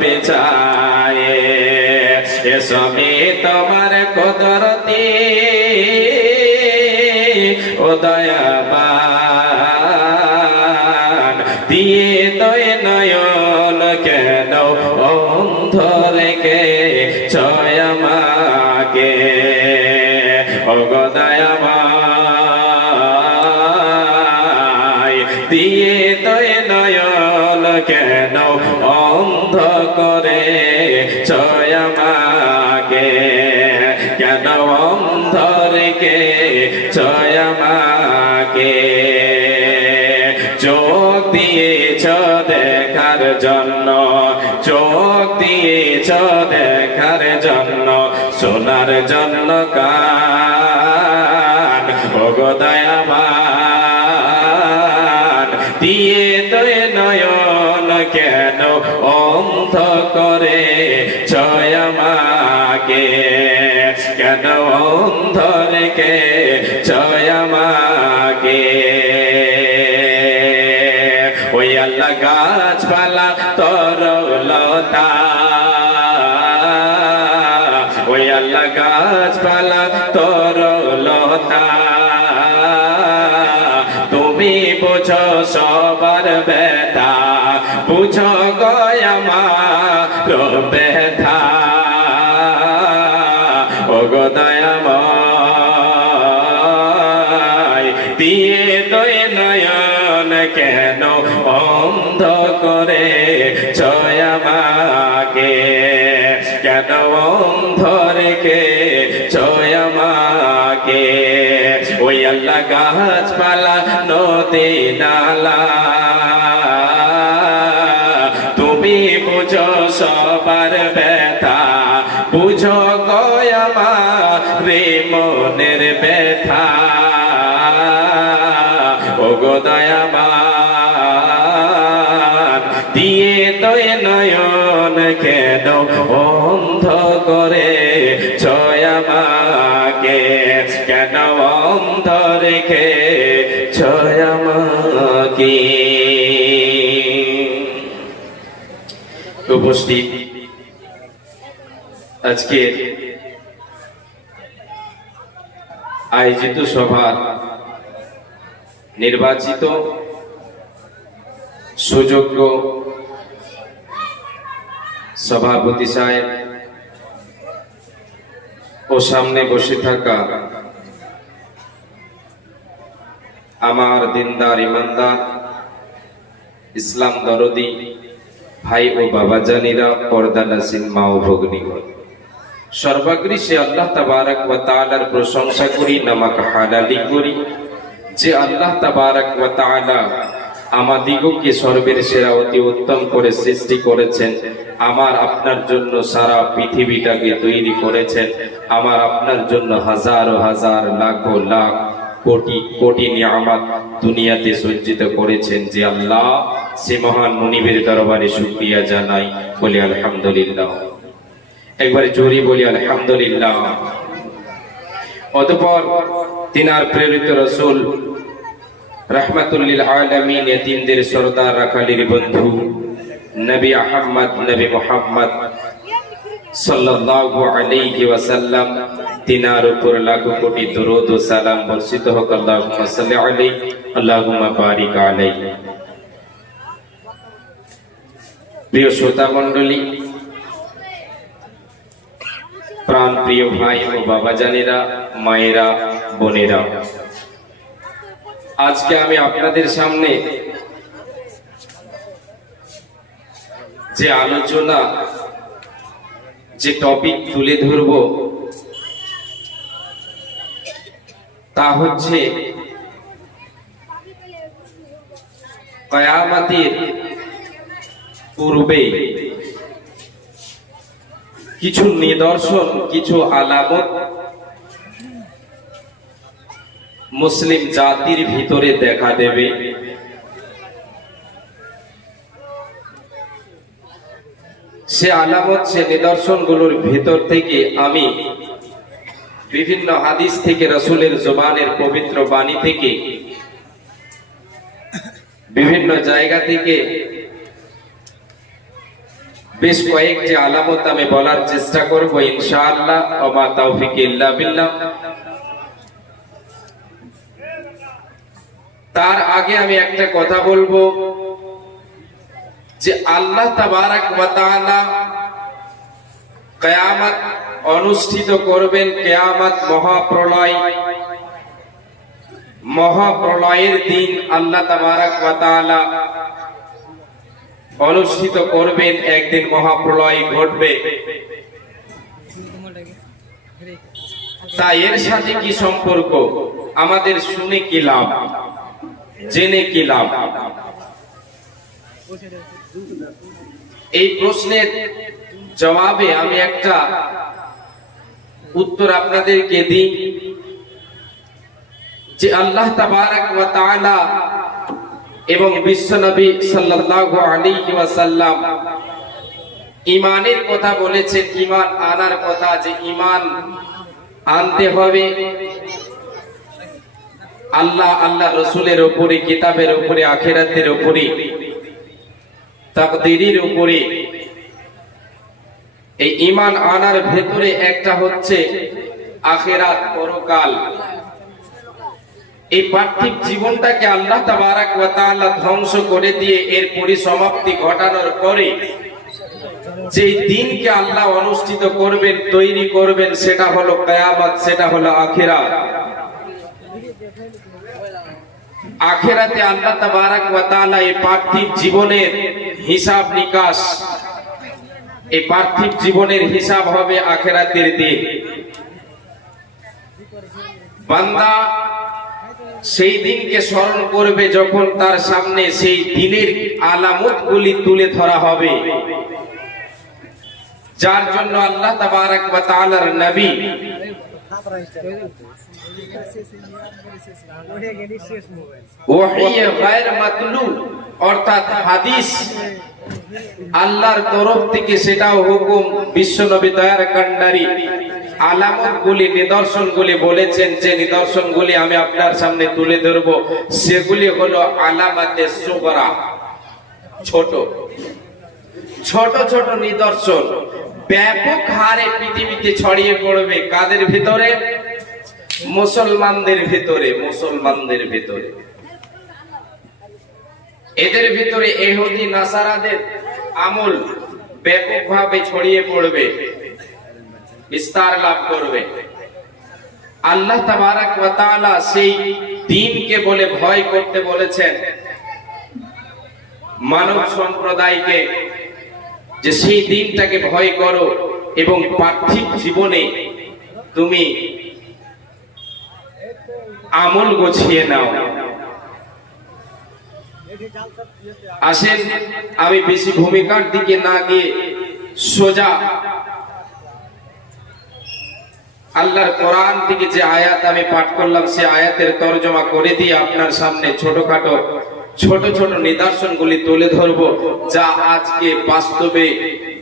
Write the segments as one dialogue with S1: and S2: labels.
S1: বিছায়ে। এসবই তোমার কদরতি ও দয়াবান। করে ছয় আমাকে। কেন অন্ধ রেখে ছয় আমাকে। চোখ দিয়েছ দেখার জন্য, চোখ দিয়েছ দেখার জন্য, শোনার জন্য কান আমাকে কেন অন্ধরকে ছয় আমাকে? ওই আল্লাহ গাছপালা তরলতা। ওই আল্লাহ গাছপালা গদয়াময় দিয়ে দয়ে নয়ন কেন অন্ধ করে? ছয়ামাকে কেন অন্ধ রেখে? ছয়ামাকে ওই আল্লাহ গাছপালা, নদী, নালা মনের ব্যথা। ও দিয়ে দয়ে নয়ন কেন অন্ধ করে? ছয়ামাকে কেন অন্ধ রেখে? ছয়ামাকে উপস্থিত। আজকে আয়োজিত সভা নির্বাচিত সুযোগ্য সভাপতি সাহেব ও সামনে বসে থাকা আমার দিনদার ইমানদার, ইসলাম দরদি, ভাই ও বাবা জানিরা, পর্দা নাসিন মা ও ভগ্নিগণ। সর্বাগ্রী সে আল্লাহ তাবারক ওয়া তাআলার প্রশংসা করি, নামাক হালালি করি। যে আল্লাহ তাবারক ওয়া তাআলা আমাদিগকে সর্বের সেরা অতি উত্তম করে সৃষ্টি করেছেন, আমার আপনার জন্য সারা পৃথিবীটাকে তৈরি করেছেন, আমার আপনার জন্য হাজার হাজার লাখ লাখ কোটি কোটি নিয়ামত দুনিয়াতে সজ্জিত করেছেন যে আল্লাহ সে মহান মনিবের দরবারে শুকরিয়া জানাই, বলি আলহামদুলিল্লাহ। একবারে জোরে বলি, আলহামদুলিল্লাহ। অতপর তিনার প্রেরিত রসুল, রহমাতুল্লিল বন্ধু কোটি হোক বারিক প্রিয় শ্রোতা মণ্ডলী প্রাণ প্রিয় ভাই ও বাবা জানেরা, মায়েরা, বোনেরা। আজকে আমি আপনাদের সামনে যে আলোচনা, যে টপিক তুলে ধরব, তা হচ্ছে কয়ামাতির পূর্বে কিছু নিদর্শন, কিছু আলামত মুসলিম জাতির ভিতরে দেখা দেবে। সে আলামত, সে নিদর্শনগুলোর ভিতর থেকে আমি বিভিন্ন হাদিস থেকে রসুলের জবানের পবিত্র বাণী থেকে বিভিন্ন জায়গা থেকে বেশ কয়েকটি আলামত আমি বলার চেষ্টা করব, ইনশাআল্লাহ ওমা তৌফিক ইল্লা বিল্লাহ। তার আগে আমি একটা কথা বলব, যে আল্লাহ তাবারাক ওয়া তাআলা কিয়ামত অনুষ্ঠিত করবেন কিয়ামত মহাপ্রলয়। মহাপ্রলয়ের দিন আল্লাহ তাবারাক ওয়া তাআলা অনুষ্ঠিত করবেন একদিন মহাপ্রলয় ঘটবে। তা এর সাথে কি সম্পর্ক? আমাদের শুনে কি লাভ? জেনে কি লাভ? এই প্রশ্নের জবাবে আমি একটা উত্তর আপনাদেরকে দিই। যে আল্লাহ তাবারাক ওয়া তাআলা এবং বিশ্বনবী সাল্লাল্লাহু আলাইহি ইমানের কথা বলেছেন, ইমান আনার কথা যে ইমান আনতে হবে। আল্লাহ আল্লাহ রসুলের উপরে, কিতাবের উপরে, আখেরাতের উপরে, তাকদিরির উপরে এই ইমান আনার ভেতরে একটা হচ্ছে আখেরাত পরকাল। এই পার্থিব জীবনটাকে আল্লাহ তাআলা ধ্বংস করে দিয়ে এর পরিসমাপ্তি ঘটানোর পরে যে দিনকে আল্লাহ অনুষ্ঠিত করবেন, তৈরি করবেন, সেটা হলো কিয়ামত, সেটা হলো আখিরাত। আখেরাতে আল্লাহ তাবারাক ওয়া তাআলা এই পার্থিব জীবনের হিসাব নিকাশ, এই পার্থিব জীবনের হিসাব হবে আখেরাতের দিন। বান্দা সেই দিনকে স্মরণ করবে যখন তার সামনে সেই দিনের আলামত গুলি তুলে ধরা হবে। যার জন্য আল্লাহ তাবারাক ওয়া তাআলার নবী মাতলু, অর্থাৎ হাদিস আল্লাহর তরফ থেকে সেটাও হুকুম বিশ্ব নবী দয়ার কান্ডারি আলামত গুলি, নিদর্শন গুলি বলেছেন যে নিদর্শন গুলি আমি আপনার সামনে তুলে ধরবো। সেগুলি হলো আলামাতে সুগরা, ছোট। ছোট ছোট নিদর্শন। ব্যাপক হারে পৃথিবীতে ছড়িয়ে পড়বে কাদের ভিতরে? মুসলমানদের ভিতরে মুসলমানদের ভিতরে। এদের ভিতরে এহুদি, নাসারাদের আমল ব্যাপকভাবে ছড়িয়ে পড়বে। বিস্তার লাভ করবে। আল্লাহ তাবারাক ওয়া তাআলা সেই দিনকে বলে ভয় করতে বলেছেন। মানব সম্প্রদায়কে যে সেই দিনটাকে ভয় করো এবং পার্থিব জীবনে তুমি আমল গোছিয়ে নাও। আসেন, আমি বেশি ভূমিকার দিকে না গিয়ে সোজা আল্লাহর কোরআন থেকে যে আয়াত আমি পাঠ করলাম, সে আয়াতের তর্জমা করে দিয়ে আপনার সামনে ছোটখাটো, ছোট ছোট নিদর্শনগুলি তুলে ধরব, যা আজকে বাস্তবে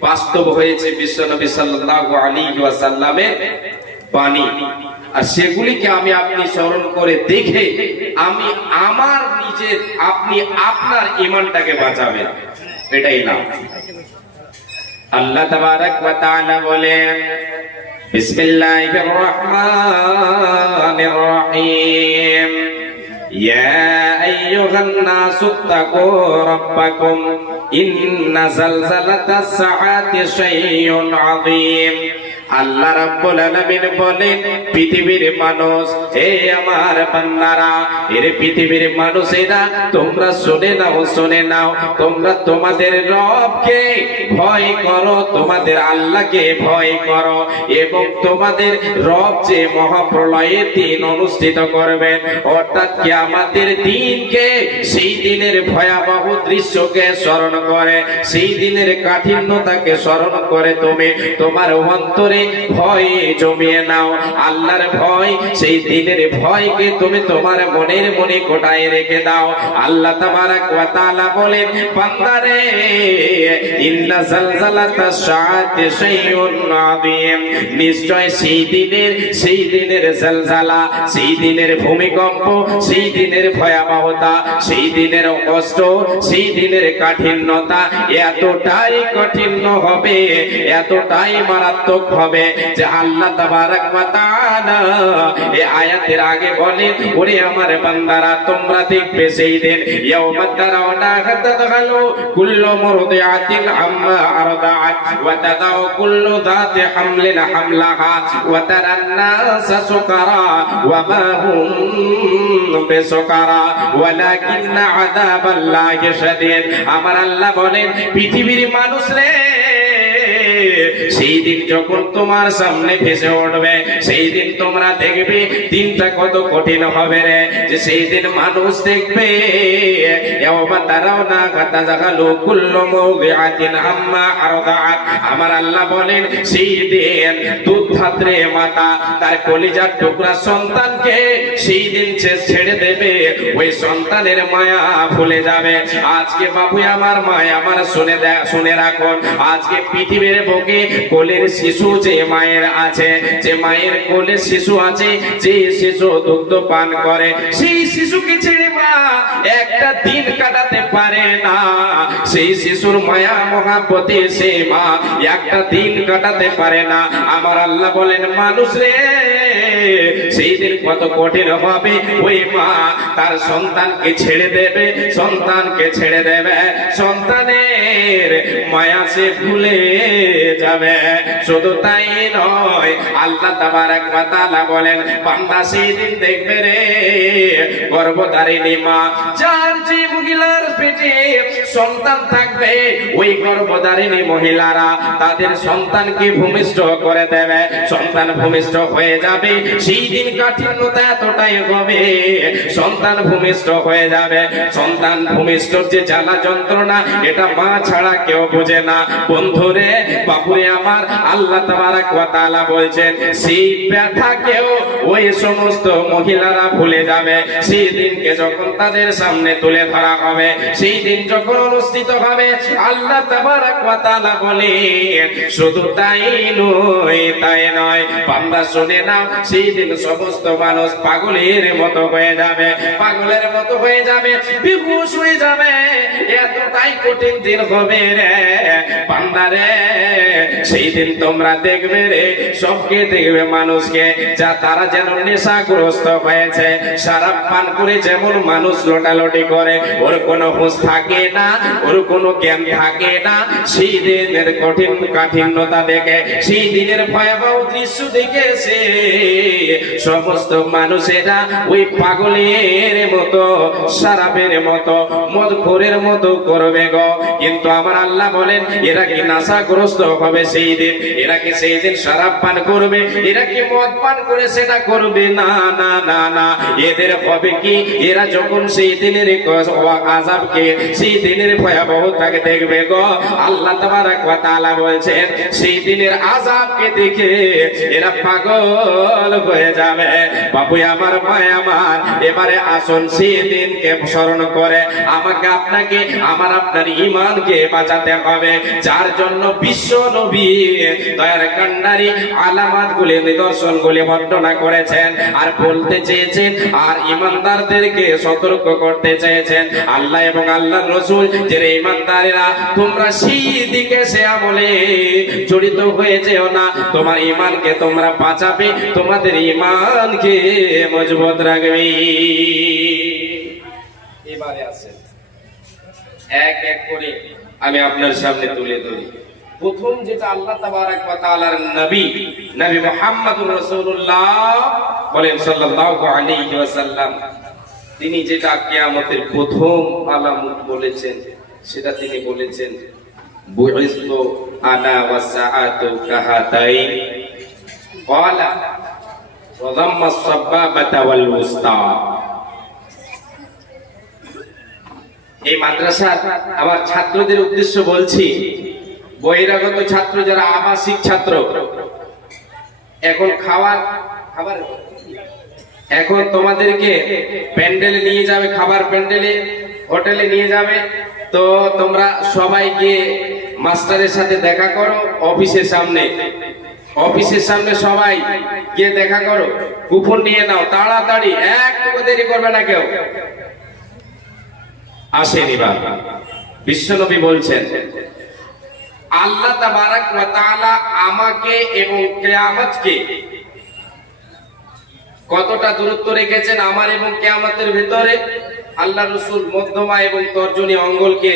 S1: বাস্তব হয়েছে বিশ্বনবী সাল্লাল্লাহু আলাইহি ওয়াসাল্লামের বাণী। আর সেগুলিকে আমি আপনি স্মরণ করে দেখে আমি আমার নিজের, আপনি আপনার ইমানটাকে বাঁচাবেন। এটাই না আল্লাহ তাবারাক بسم الله الرحمن الرحيم. يا أيها الناس اتقوا ربكم إن زلزلة الساعة شيء عظيم. আল্লাহ রাব্বুল আলামিন বলেন, পৃথিবীর মানুষ, হে আমার বান্দারা, এর পৃথিবীর মানুষেরা, তোমরা শুনে নাও শুনে নাও, তোমরা তোমাদের রবকে ভয় করো, তোমাদের আল্লাহকে ভয় করো এবং তোমাদের রব যে মহাপ্রলয়ের দিন অনুষ্ঠিত করবেন, অর্থাৎ কি আমাদের দিনকে সেই দিনের ভয়াবহ দৃশ্যকে স্মরণ করে, সেই দিনের কাঠিন্যতাকে স্মরণ করে তুমি তোমার অন্তরে ভয় জমিয়ে নাও। আল্লাহর ভয়, সেই দিনের ভয়কে তুমি তোমার মনের মনে কোটায় রেখে দাও। আল্লাহ বলেন, বান্দারে, ইন্না শাইউন আযীম। নিশ্চয় সেই দিনের সেই দিনের সেই দিনের ভূমিকম্প, সেই দিনের ভয়াবহতা, সেই দিনের কষ্ট, সেই দিনের কাঠিন্যতা, এতটাই কঠিন হবে, এতটাই মারাত্মক হবে যে আল্লাহ তাবারাক ওয়া তাআলা এই আয়াতের আগে বলেন ওরে আমার বান্দারা, তোমরা দেখবে সেই দিন ইয়াউমা তারাউনা তাদখালু কুল্লু মুরদিআতিন আম্মা আরদাআত ওয়া তাদাউ কুল্লু যাতি হামলিন হামলাহা ওয়া তারান নাসা সুকারা ওয়া মা হুম বিসুকারা। ওয়ালাকিন্না আযাবাল্লাহি শাদীদ। আমার আল্লাহ বলেন, পৃথিবীর মানুষ রে সেই দিন যখন তোমার সামনে ভেসে উঠবে সেই দিন তোমরা দেখবে দিনটা কত কঠিন হবে রে। যে সেই দিন মানুষ দেখবে, ইয়াওমা তারাউনা ফাতাযাগালু কুল্লু মাওদিআতিন আম্মা আরদাআত। আমার আল্লাহ বলেন সেই দিন মাতা তার কলিজার টুকরা সন্তানকে সেই দিন সে ছেড়ে দেবে, ওই সন্তানের মায়া ভুলে যাবে। আজকে বাবু আমার মায়, আমার শুনে শুনে রাখুন। আজকে পৃথিবীর বুকে কোলের শিশু যে মায়ের আছে, যে মায়ের কোলে শিশু আছে, যে শিশু দুগ্ধ পান করে, সেই শিশুকে ছেড়ে মা একটা দিন কাটাতে পারে না। সেই শিশুর মায়া মহাপতি সে মা একটা দিন কাটাতে পারে না। আমার আল্লাহ বলেন, মানুষ রে সেই কত কঠিন হবে, ওই মা তার সন্তানকে ছেড়ে দেবে, সন্তানকে ছেড়ে দেবে, সন্তানের মায়া সে ভুলে যাবে। শুধু তাই নয়, আল্লাহ তাবারাক ওয়া তাআলা বলেন, বান্দা সেই দিন দেখবে রে, গর্ভধারিণী মা, যার যে মহিলার পেটে সন্তান থাকবে, ওই গর্ভধারিণী মহিলারা তাদের সন্তানকে ভূমিষ্ঠ করে দেবে। সন্তান ভূমিষ্ঠ হয়ে যাবে, সেই দিন কাঠিন্যতা এতটাই হবে সন্তান ভূমিষ্ঠ হয়ে যাবে। সন্তান ভূমিষ্ঠর যে জ্বালা যন্ত্রণা, এটা মা ছাড়া কেউ বোঝে না। বন্ধুরে বাপুরে আমার, আল্লাহ তাবারাক তাআলা বলছেন, সেই ব্যথাকেও ওই সমস্ত মহিলারা ভুলে যাবে। সেই দিনকে যখন তাদের সামনে তুলে ধরা হবে সেই দিন যখন অনুষ্ঠিত হবে, আল্লাহ বলেন, শুধু তাই নয় তাই নয়, বান্দা শুনে নাও, সেই দিন সমস্ত মানুষ পাগলের মতো হয়ে যাবে, পাগলের মতো হয়ে যাবে, বিহুশ হয়ে যাবে এতটাই কঠিন দিন হবে রে, বান্দা রে, সেই দিন তোমরা দেখবে রে, সবকে দেখবে মানুষকে, যা তারা যেন নেশাগ্রস্ত হয়েছে সারা পান করে যেমন মানুষ লোটালোটি করে, ওর কোনো হুঁশ থাকে না, ওর কোনো জ্ঞান থাকে না। সেই দিনের কঠিন কাঠিন্যতা দেখে সেই দিনের ভয়াবহ দৃশ্য দেখে সে সমস্ত মানুষেরা ওই পাগলের মতো, সারাপের মতো, মদখোরের মতো করবে গো। কিন্তু আমার আল্লাহ বলেন, এরা কি নাশাগ্রস্ত হবে সেই দিন এরা কি সেই দিন সারাপ পান করবে? এরা কি মদ পান করে সেটা করবে? না না না না। এদের হবে কি? এরা যখন সেই দিনের ক- আযাবকে সেই দিনের ভয়াবহতাকে দেখবে গো। আল্লাহ তাবারাক ওয়া বলছেন, সেই দিনের আযাবকে দেখে এরা পাগল হয়ে যাবে। বাবু আমার মায় আমার, এবারে আসুন সেই দিনকে স্মরণ করে। আমাকে আপনাকে, আমার আপনার ইমানকে বাঁচাতে হবে। যার জন্য বিশ্ব নবী দয়ার কান্ডারি আলামাত গুলি নিদর্শন গুলি বর্ণনা করেছেন আর বলতে চেয়েছেন আর ইমানদারদেরকে সতর্ক করতে চেয়েছেন। আল্লাহ এবং আল্লাহ রসুল যে ইমানদারেরা তোমরা সেই সে আমলে জড়িত হয়ে যেও না। তোমার ইমানকে তোমরা বাঁচাবে, তোমাদের ইমানকে মজবুত রাখবে। এবারে আসেন। এক এক করে আমি আপনার সামনে তুলে ধরি। প্রথম যেটা আল্লাহ তাবারাক ওয়া তাআলার নবী নবী মুহাম্মদুর রাসূলুল্লাহ বলেন সাল্লাল্লাহু আলাইহি ওয়াসাল্লাম তিনি যেটা কিয়ামতের প্রথম আলামত বলেছেন, সেটা তিনি বলেছেন এই মাদ্রাসার আমার ছাত্রদের উদ্দেশ্য বলছি, বহিরাগত ছাত্র যারা আবাসিক ছাত্র, এখন খাওয়ার খাবার এখন তোমাদেরকে প্যান্ডেলে নিয়ে যাবে, খাবার প্যান্ডেলে, হোটেলে নিয়ে যাবে। তো তোমরা সবাই গিয়ে মাস্টারের সাথে দেখা করো, অফিসের সামনে। অফিসের সামনে সবাই গিয়ে দেখা করো। কুপন নিয়ে নাও, তাড়াতাড়ি। একটু দেরি করবে না কেউ। আসেনি বা বিশ্বনবী বলছেন, আল্লাহ তাবারাক ওয়া তাআলা আমাকে এবং কিয়ামতকে কতটা দূরত্ব রেখেছেন আমার এবং কেয়ামতের ভেতরে? আল্লাহ রসুল মধ্যমা এবং তর্জনী অঙ্গলকে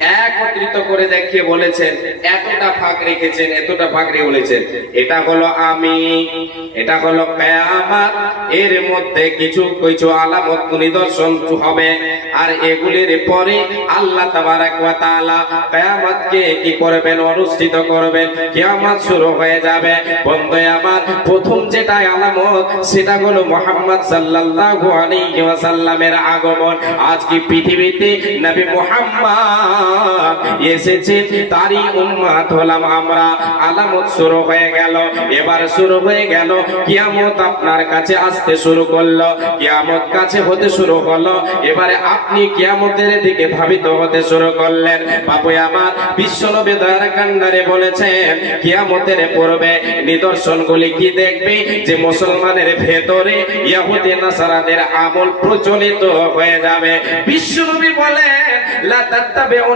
S1: একত্রিত করে দেখিয়ে বলেছেন, এতটা ফাঁক রেখেছেন, এতটা ফাঁক রেখে বলেছেন। এটা হলো আমি, এটা হলো কেয়ামাত। এর মধ্যে কিছু কিছু আলামত নিদর্শন হবে। আর এগুলির পরে আল্লাহ তাআলা কিয়ামতকে কি করবেন, অনুষ্ঠিত করবেন, কিয়ামত শুরু হয়ে যাবে। বন্ধু আমার, প্রথম যেটা আলামত, সেটা হলো মুহাম্মদ সাল্লাল্লাহু আলাইহি ওয়াসাল্লামের আগমন। আজকে পৃথিবীতে নবী মুহাম্মদ এসেছে, তারই উম্মত হলাম আমরা। আলামত শুরু হয়ে গেল। এবার শুরু হয়ে গেল। কিয়ামত আপনার কাছে আসতে শুরু করল। কিয়ামত কাছে হতে শুরু হলো। এবারে আপনি কিয়ামতের দিকে ধাবিত হতে শুরু করলেন। বাবু, আমার বিশ্বনবী দয়ার কান্ডারে বলেছেন কিয়ামতের পূর্বে নিদর্শনগুলি কি দেখবে? যে মুসলমানের ভেতরে ইহুদি নাসারাদের আমল প্রচলিত হয়ে যাবে। বিশ্বনবী বলেন, লা তাত্তাবিউন্না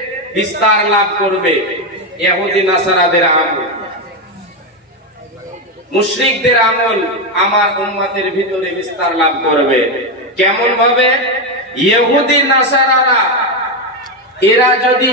S1: বিস্তার লাভ করবে ইহুদি নাসারাদের আমল। মুশরিকদের আমল আমার উম্মাতের ভিতরে বিস্তার লাভ করবে। কেমন ভাবে? ইহুদি নাসারারা, এরা যদি